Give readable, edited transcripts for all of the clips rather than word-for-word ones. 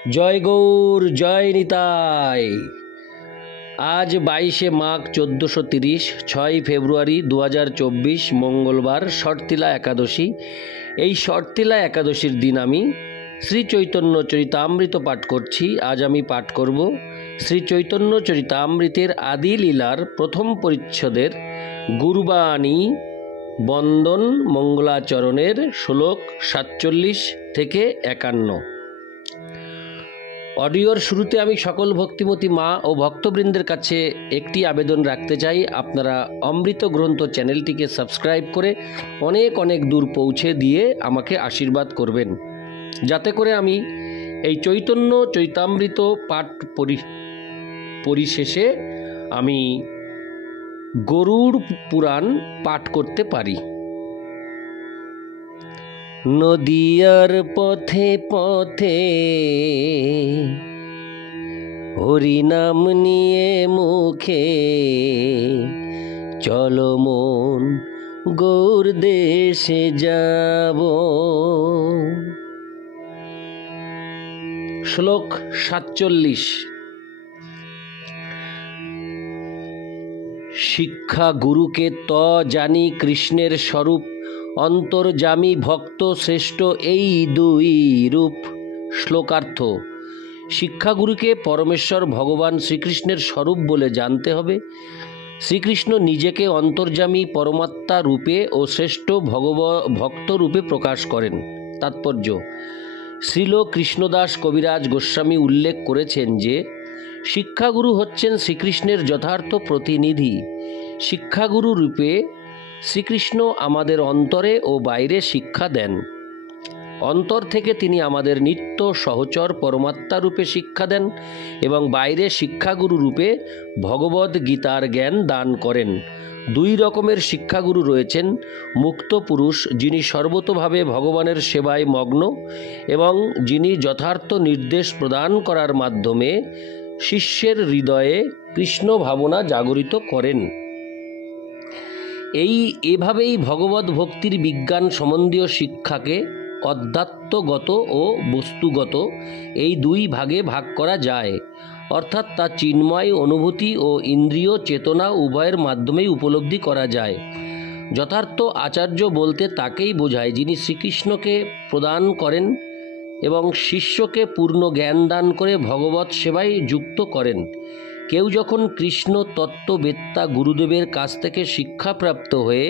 জয় গৌর, জয় নিতাই। আজ 22শে মাঘ 1430, 6 ফেব্রুয়ারি 2024 মঙ্গলবার, শর্তিলা একাদশী। এই শর্তিলা একাদশীর দিন আমি শ্রী চৈতন্য চরিতামৃত পাঠ করছি। আজ আমি পাঠ করব শ্রী চৈতন্য চরিতামৃতের আদি লীলার প্রথম পরিচ্ছদের গুরবাণী বন্দন মঙ্গলাচরণের শ্লোক 47 থেকে 51। অডিওর শুরুতে আমি সকল ভক্তিমতী মা ও ভক্তবৃন্দের কাছে একটি আবেদন রাখতে চাই, আপনারা অমৃত গ্রন্থ চ্যানেলটিকে সাবস্ক্রাইব করে অনেক অনেক দূর পৌঁছে দিয়ে আমাকে আশীর্বাদ করবেন, যাতে করে আমি এই চৈতন্য চৈতামৃত পাঠ পরিশেষে আমি গরুড় পুরাণ পাঠ করতে পারি। নদিয়ার পথে পথে হরিনাম নিয়ে মুখে, চলো মন গৌর দেশে যাব। শ্লোক 47। শিক্ষা গুরুকে ত জানি কৃষ্ণের স্বরূপ, অন্তর্যামী ভক্ত শ্রেষ্ঠ এই দুই রূপ। শ্লোকার্থ: শিক্ষাগুরুকে পরমেশ্বর ভগবান শ্রীকৃষ্ণের স্বরূপ বলে জানতে হবে। শ্রীকৃষ্ণ নিজেকে অন্তর্যামী পরমাত্মা রূপে ও শ্রেষ্ঠ ভক্ত রূপে প্রকাশ করেন। তাৎপর্য: শ্রীল কৃষ্ণদাস কবিরাজ গোস্বামী উল্লেখ করেছেন যে শিক্ষাগুরু হচ্ছেন শ্রীকৃষ্ণের যথার্থ প্রতিনিধি। শিক্ষাগুরু রূপে শ্রীকৃষ্ণ আমাদের অন্তরে ও বাইরে শিক্ষা দেন। অন্তর থেকে তিনি আমাদের নিত্য সহচর পরমাত্মা রূপে শিক্ষা দেন এবং বাইরে শিক্ষাগুরু রূপে ভগবদ গীতার জ্ঞান দান করেন। দুই রকমের শিক্ষাগুরু রয়েছেন: মুক্ত পুরুষ, যিনি সর্বতোভাবে ভগবানের সেবায় মগ্ন এবং যিনি যথার্থ নির্দেশ প্রদান করার মাধ্যমে শিষ্যের হৃদয়ে কৃষ্ণ ভাবনা জাগরিত করেন। এভাবেই ভগবত ভক্তির বিজ্ঞান সম্বন্ধীয় শিক্ষাকে অধ্যাত্মগত ও বস্তুগত এই দুই ভাগে ভাগ করা যায়, অর্থাৎ তা চিন্ময় অনুভূতি ও ইন্দ্রিয় চেতনা উভয়ের মাধ্যমেই উপলব্ধি করা যায়। যথার্থ আচার্য বলতে তাকেই বোঝায় যিনি শ্রীকৃষ্ণকে প্রদান করেন এবং শিষ্যকে পূর্ণ জ্ঞান দান করে ভগবৎ সেবায় যুক্ত করেন। কেউ যখন কৃষ্ণ তত্ত্ববেত্তা গুরুদেবের কাছ থেকে শিক্ষাপ্রাপ্ত হয়ে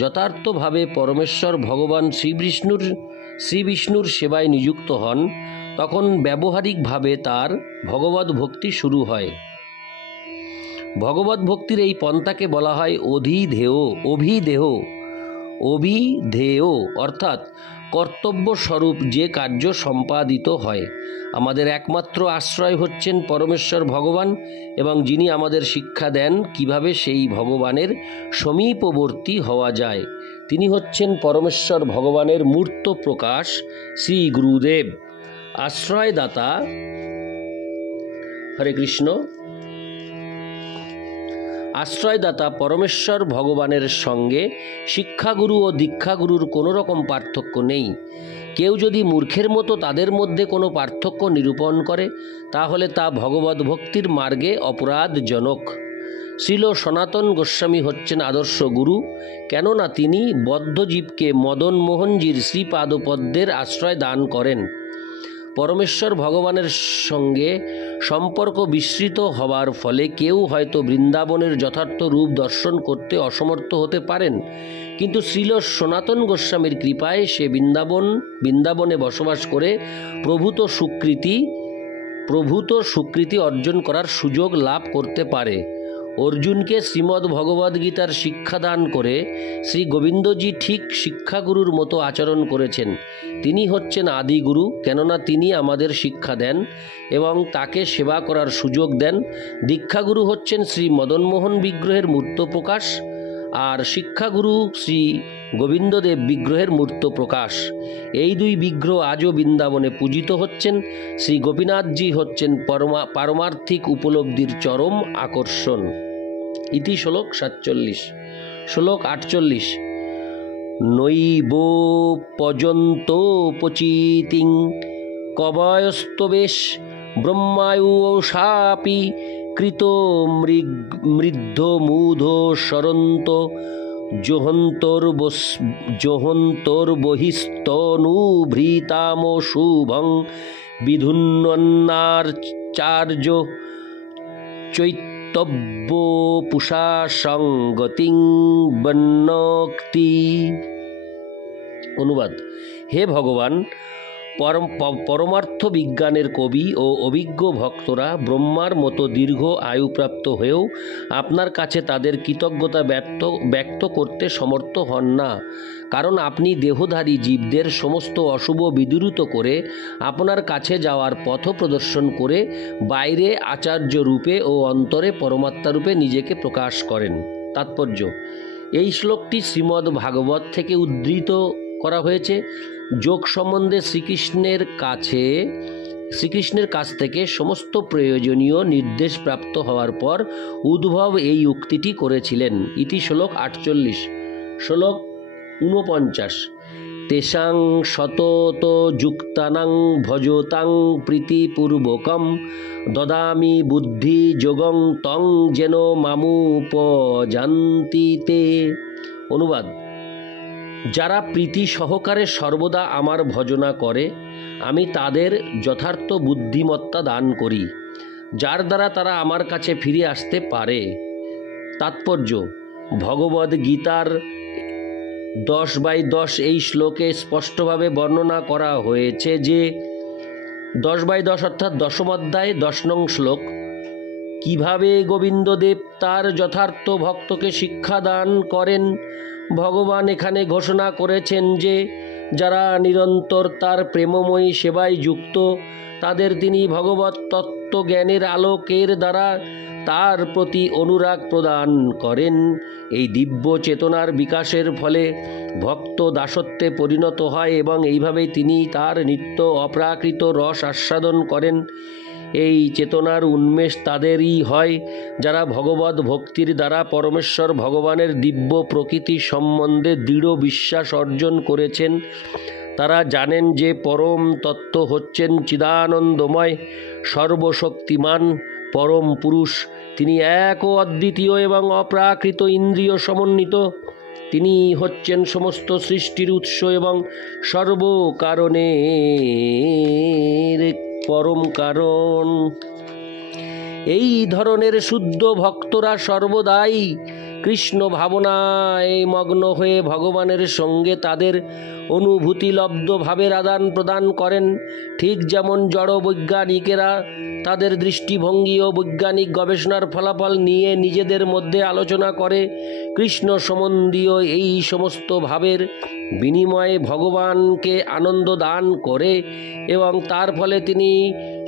যথার্থভাবে পরমেশ্বর ভগবান শ্রীবিষ্ণুর সেবায় নিযুক্ত হন, তখন ব্যবহারিকভাবে তার ভগবত ভক্তি শুরু হয়। ভগবত ভক্তির এই পন্থাকে বলা হয় অভিধেয়, অর্থাৎ কর্তব্য স্বরূপ যে কার্য সম্পাদিত হয়। আমাদের একমাত্র আশ্রয় হচ্ছেন পরমেশ্বর ভগবান এবং যিনি আমাদের শিক্ষা দেন কিভাবে সেই ভগবানের সমীপবর্তী হওয়া যায়। তিনি হচ্ছেন পরমেশ্বর ভগবানের মূর্ত প্রকাশ শ্রী গুরুদেব। আশ্রয়দাতা হরে কৃষ্ণ। আশ্রয়দাতা পরমেশ্বর ভগবানের সঙ্গে শিক্ষাগুরু ও দীক্ষাগুরুর কোনো রকম পার্থক্য নেই। কেউ যদি মূর্খের মতো তাদের মধ্যে কোনো পার্থক্য নিরূপণ করে, তাহলে তা ভগবত ভক্তির মার্গে অপরাধজনক। শ্রীল সনাতন গোস্বামী হচ্ছেন আদর্শ গুরু, কেননা তিনি বদ্ধজীবকে মদন মোহনজির শ্রীপাদপদ্মের আশ্রয় দান করেন। পরমেশ্বর ভগবানের সঙ্গে সম্পর্ক বিস্মৃত হওয়ার ফলে কেউ হয়তো বৃন্দাবনের যথার্থ রূপ দর্শন করতে অসমর্থ হতে পারেন, কিন্তু শ্রীল সনাতন গোস্বামীর কৃপায় সে বৃন্দাবনে বসবাস করে প্রভূত সুকৃতি অর্জন করার সুযোগ লাভ করতে পারে। অর্জুনকে শ্রীমদ্ ভগবদ্গীতার শিক্ষাদান করে শ্রী গোবিন্দজি ঠিক শিক্ষাগুরুর মতো আচরণ করেছেন। তিনি হচ্ছেন আদিগুরু, কেননা তিনি আমাদের শিক্ষা দেন এবং তাকে সেবা করার সুযোগ দেন। দীক্ষাগুরু হচ্ছেন শ্রী মদনমোহন বিগ্রহের মূর্ত প্রকাশ, আর শিক্ষাগুরু শ্রী গোবিন্দদেব বিগ্রহের মূর্ত প্রকাশ। এই দুই বিগ্রহ আজও বৃন্দাবনে পূজিত হচ্ছেন। শ্রী গোপীনাথজি হচ্ছেন পারমার্থিক উপলব্ধির চরম আকর্ষণ। ইতি শ্লোক 47। শ্লোক 48। নৈব পর্যন্তোপচিতিং কবয়স্তবেশ ব্রহ্মায়ুষাপি কৃত মৃদ্ধ মূধ সরন্ত জোহন্তর বহিস্তনুভৃতাম শুভং বিধুন্নন্নাচার্য চৈতব্যপুষা সঙ্গতিং বন্নক্তি। অনুবাদ: হে ভগবান, পরমার্থ বিজ্ঞানের কবি ও অভিজ্ঞ ভক্তরা ব্রহ্মার মতো দীর্ঘ আয়ুপ্রাপ্ত হয়েও আপনার কাছে তাদের কৃতজ্ঞতা ব্যক্ত করতে সমর্থ হন না, কারণ আপনি দেহধারী জীবদের সমস্ত অশুভ বিদূরিত করে আপনার কাছে যাওয়ার পথ প্রদর্শন করে বাইরে আচার্য রূপে ও অন্তরে পরমাত্মা রূপে নিজেকে প্রকাশ করেন। তাৎপর্য: এই শ্লোকটি শ্রীমদ্ ভাগবত থেকে উদ্ধৃত করা হয়েছে। যোগ সম্বন্ধে শ্রীকৃষ্ণের কাছ থেকে সমস্ত প্রয়োজনীয় নির্দেশ প্রাপ্ত হওয়ার পর উদ্ভব এই উক্তিটি করেছিলেন। ইতি শ্লোক 48। শ্লোক 49। তেষাং সতত যুক্তানাং ভজতাং প্রীতিপূর্বকম দদামি বুদ্ধি যোগং তং যেন মামুপজান্তি তে। অনুবাদ: যারা প্রীতি সহকারে সর্বদা আমার ভজনা করে আমি তাদের যথার্থ বুদ্ধিমত্তা দান করি, যার দ্বারা তারা আমার কাছে ফিরে আসতে পারে। তাৎপর্য: ভগবদ্ গীতার 10/10 এই শ্লোকে স্পষ্টভাবে বর্ণনা করা হয়েছে যে 10/10 অর্থাৎ 10ম অধ্যায় 10 নং শ্লোক, কিভাবে গোবিন্দদেব তার যথার্থ ভক্তকে শিক্ষা দান করেন। ভগবান এখানে ঘোষণা করেছেন যে যারা নিরন্তর তার প্রেমময়ী সেবায় যুক্ত তাদের তিনি ভগবত তত্ত্ব জ্ঞানের আলোকের দ্বারা তার প্রতি অনুরাগ প্রদান করেন। এই দিব্য চেতনার বিকাশের ফলে ভক্ত দাসত্বে পরিণত হয় এবং এইভাবেই তিনি তার নিত্য অপ্রাকৃত রস আস্বাদন করেন। এই চেতনার উন্মেষ তাদেরই হয় যারা ভগবত ভক্তির দ্বারা পরমেশ্বর ভগবানের দিব্য প্রকৃতি সম্বন্ধে দৃঢ় বিশ্বাস অর্জন করেছেন। তারা জানেন যে পরম তত্ত্ব হচ্ছেন চিদানন্দময় সর্বশক্তিমান পরম পুরুষ। তিনি এক ও অদ্বিতীয় এবং অপ্রাকৃত ইন্দ্রিয় সমন্বিত। তিনি হচ্ছেন সমস্ত সৃষ্টির উৎস এবং সর্বকারণের পরম কারণ। এই ধরনের শুদ্ধ ভক্তরা সর্বদাই কৃষ্ণ ভাবনায় মগ্ন হয়ে ভগবানের সঙ্গে তাদের অনুভূতিলব্ধ ভাবের আদান প্রদান করেন। ঠিক যেমন জড় বৈজ্ঞানিকেরা তাদের দৃষ্টিভঙ্গি ও বৈজ্ঞানিক গবেষণার ফলাফল নিয়ে নিজেদের মধ্যে আলোচনা করে, কৃষ্ণ সম্বন্ধীয় এই সমস্ত ভাবের বিনিময়ে ভগবানকে আনন্দ দান করে এবং তার ফলে তিনি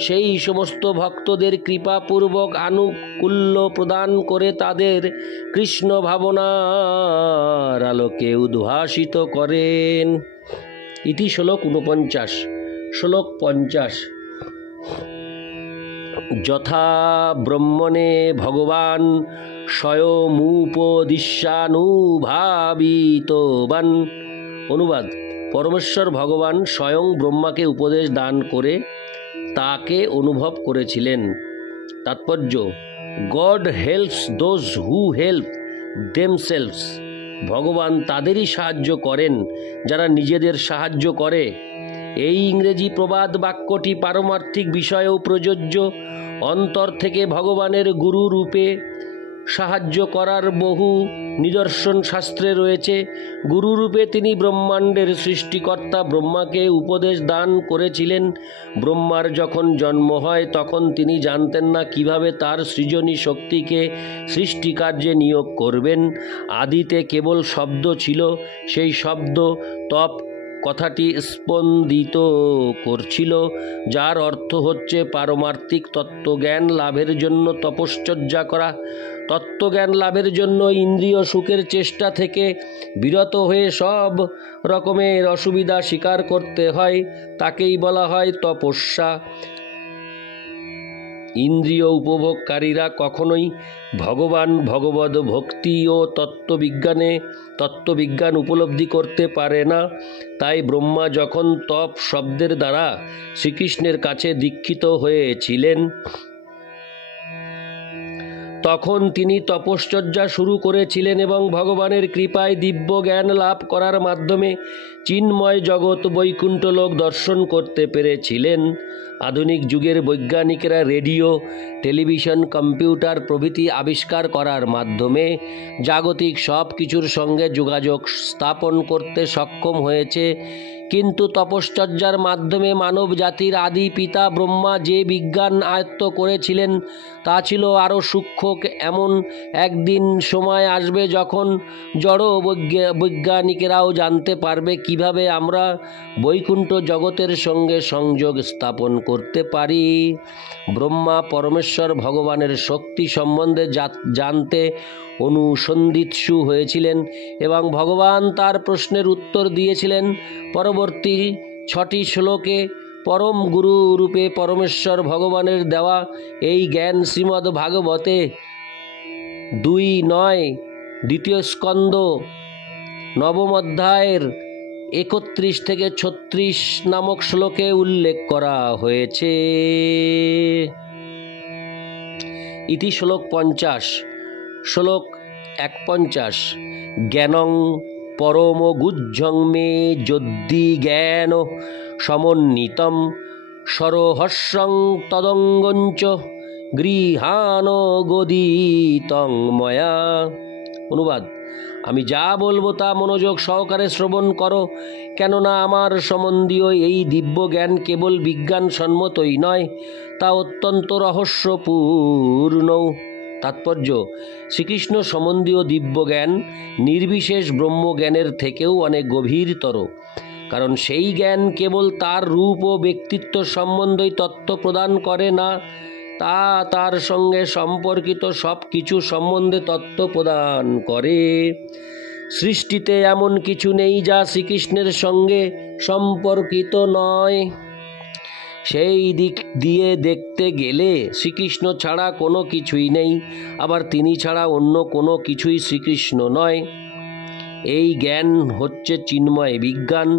সেই সমস্ত ভক্তদের কৃপাপূর্বক আনুকূল্য প্রদান করে তাদের কৃষ্ণ ভাবনার আলোকে উদ্ভাসিত করেন। ইতি শ্লোক 49। শ্লোক 50। যথা ব্রহ্মণে ভগবান স্বয়মুপদিশ্যানুভাবিতবান। অনুবাদ: পরমেশ্বর ভগবান স্বয়ং ব্রহ্মাকে উপদেশ দান করে তাকে অনুভব করেছিলেন। তাৎপর্য: god helps those who help themselves. ভগবান তাদেরই সাহায্য করেন যারা নিজেদের সাহায্য করে। এই ইংরেজি প্রবাদ বাক্যটি পারমার্থিক বিষয়েও প্রযোজ্য। অন্তর থেকে ভগবানের গুরু রূপে সাহায্য করার বহু নিদর্শন শাস্ত্রে রয়েছে। গুরুরূপে তিনি ব্রহ্মাণ্ডের সৃষ্টিকর্তা ব্রহ্মাকে উপদেশ দান করেছিলেন। ব্রহ্মার যখন জন্ম হয় তখন তিনি জানতেন না কিভাবে তার সৃজনী শক্তিকে সৃষ্টিকার্যে নিয়োগ করবেন। আদিতে কেবল শব্দ ছিল, সেই শব্দ তপ কথাটি স্পন্দিত করছিল, যার অর্থ হচ্ছে পারমার্থিক তত্ত্বজ্ঞান লাভের জন্য তপশ্চর্যা করা। তত্ত্বজ্ঞান লাভের জন্য ইন্দ্রিয় সুখের চেষ্টা থেকে বিরত হয়ে সব রকমের অসুবিধা স্বীকার করতে হয়, তাকেই বলা হয় তপস্যা। ইন্দ্রিয় উপভোগকারীরা কখনোই ভগবান, ভগবদ ভক্তি ও তত্ত্ববিজ্ঞান উপলব্ধি করতে পারে না। তাই ব্রহ্মা যখন তপ শব্দের দ্বারা শ্রীকৃষ্ণের কাছে দীক্ষিত হয়েছিলেন, তখন তিনি তপশ্চর্যা শুরু করেছিলেন এবং ভগবানের কৃপায় দিব্য জ্ঞান লাভ করার মাধ্যমে চিন্ময় জগৎ বৈকুণ্ঠলোক দর্শন করতে পেরেছিলেন। আধুনিক যুগের বৈজ্ঞানিকেরা রেডিও, টেলিভিশন, কম্পিউটার প্রভৃতি আবিষ্কার করার মাধ্যমে জাগতিক সব কিছুর সঙ্গে যোগাযোগ স্থাপন করতে সক্ষম হয়েছে, কিন্তু তপশ্চর্যার মাধ্যমে মানব জাতির আদি পিতা ব্রহ্মা যে বিজ্ঞান আয়ত্ত করেছিলেন তা ছিল আরও সূক্ষ্ম। এমন একদিন সময় আসবে যখন জড় বৈজ্ঞানিকেরাও জানতে পারবে কিভাবে আমরা বৈকুণ্ঠ জগতের সঙ্গে সংযোগ স্থাপন করতে পারি। ব্রহ্মা পরমেশ্বর ভগবানের শক্তি সম্বন্ধে জানতে অনুসন্ধিৎসু হয়েছিলেন এবং ভগবান তার প্রশ্নের উত্তর দিয়েছিলেন। পরবর্তী 6টি শ্লোকে পরম গুরু রূপে পরমেশ্বর ভগবানের দেওয়া এই জ্ঞান শ্রীমদ্ ভাগবতে 2:9 দ্বিতীয় স্কন্দ 9ম অধ্যায়ের 31 থেকে 36 নামক শ্লোকে উল্লেখ করা হয়েছে। ইতি শ্লোক 50। শ্লোক 41। জ্ঞানং পরম গুহ্যং মে যদ্দি জ্ঞান সমন্বিতম সরহস্যং তদঙ্গঞ্চ গৃহাণ গদিতং ময়া। অনুবাদ: আমি যা বলবো তা মনোযোগ সহকারে শ্রবণ করো, কেননা আমার সম্বন্ধীয় এই দিব্য জ্ঞান কেবল বিজ্ঞানসম্মতই নয়, তা অত্যন্ত রহস্যপূর্ণ। তাৎপর্য: শ্রীকৃষ্ণ সম্বন্ধীয় দিব্য জ্ঞান নির্বিশেষ ব্রহ্মজ্ঞানের থেকেও অনেক গভীরতর, কারণ সেই জ্ঞান কেবল তার রূপ ও ব্যক্তিত্ব সম্বন্ধেই তত্ত্ব প্রদান করে না, তা তার সঙ্গে সম্পর্কিত সব কিছু সম্বন্ধে তত্ত্ব প্রদান করে। সৃষ্টিতে এমন কিছু নেই যা শ্রীকৃষ্ণের সঙ্গে সম্পর্কিত নয়। সেই দিক দিয়ে দেখতে গেলে শ্রীকৃষ্ণ ছাড়া কোনো কিছুই নেই, আবার তিনি ছাড়া অন্য কোনো কিছুই শ্রীকৃষ্ণ নয়। এই জ্ঞান হচ্ছে চিন্ময় বিজ্ঞান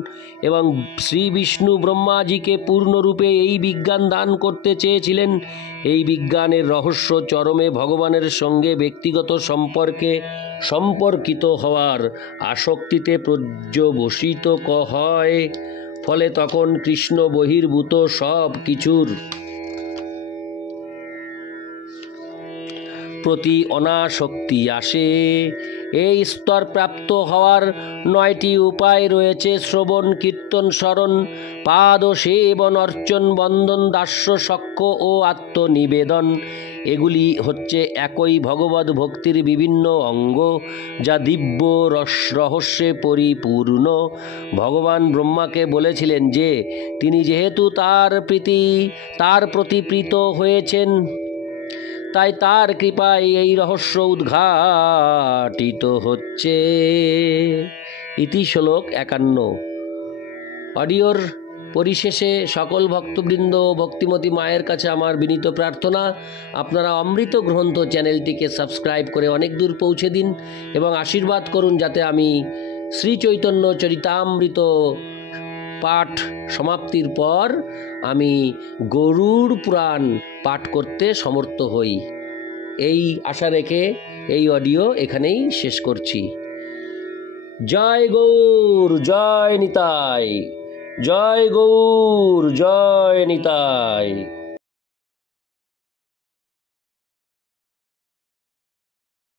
এবং শ্রী বিষ্ণু ব্রহ্মাজিকে পূর্ণরূপে এই বিজ্ঞান দান করতে চেয়েছিলেন। এই বিজ্ঞানের রহস্য চরমে ভগবানের সঙ্গে ব্যক্তিগত সম্পর্কিত হওয়ার আসক্তিতে পর্যবসিত হয়। ফলে তখন কৃষ্ণ বহির্ভূত সব কিছুর প্রতি অনাসক্তি আসে। এই স্তর প্রাপ্ত হওয়ার 9টি উপায় রয়েছে: শ্রবণ, কীর্তন, স্মরণ, পাদ সেবন, অর্চন, বন্দন, দাস্য, সখ্য ও আত্মনিবেদন। এগুলি হচ্ছে একই ভগবদ ভক্তির বিভিন্ন অঙ্গ, যা দিব্য রহস্যে পরিপূর্ণ। ভগবান ব্রহ্মাকে বলেছিলেন যে তিনি যেহেতু তার প্রতি প্রীত হয়েছেন, তাই তার কৃপায় এই রহস্য উদ্ঘাটিত হচ্ছে। ইতি শ্লোক 51। অডিওর পরিশেষে সকল ভক্তবৃন্দ, ভক্তিমতী মায়ের কাছে আমার বিনীত প্রার্থনা, আপনারা অমৃত গ্রন্থ চ্যানেলটিকে সাবস্ক্রাইব করে অনেক দূর পৌঁছে দিন এবং আশীর্বাদ করুন যাতে আমি শ্রী চৈতন্য চরিতামৃত পাঠ সমাপ্তির পর আমি গরুড় পুরাণ পাঠ করতে সমর্থ হই। এই আশা রেখে এই অডিও এখানেই শেষ করছি। জয় গৌর, জয় নিতাই। জয় গৌর, জয় নিতাই।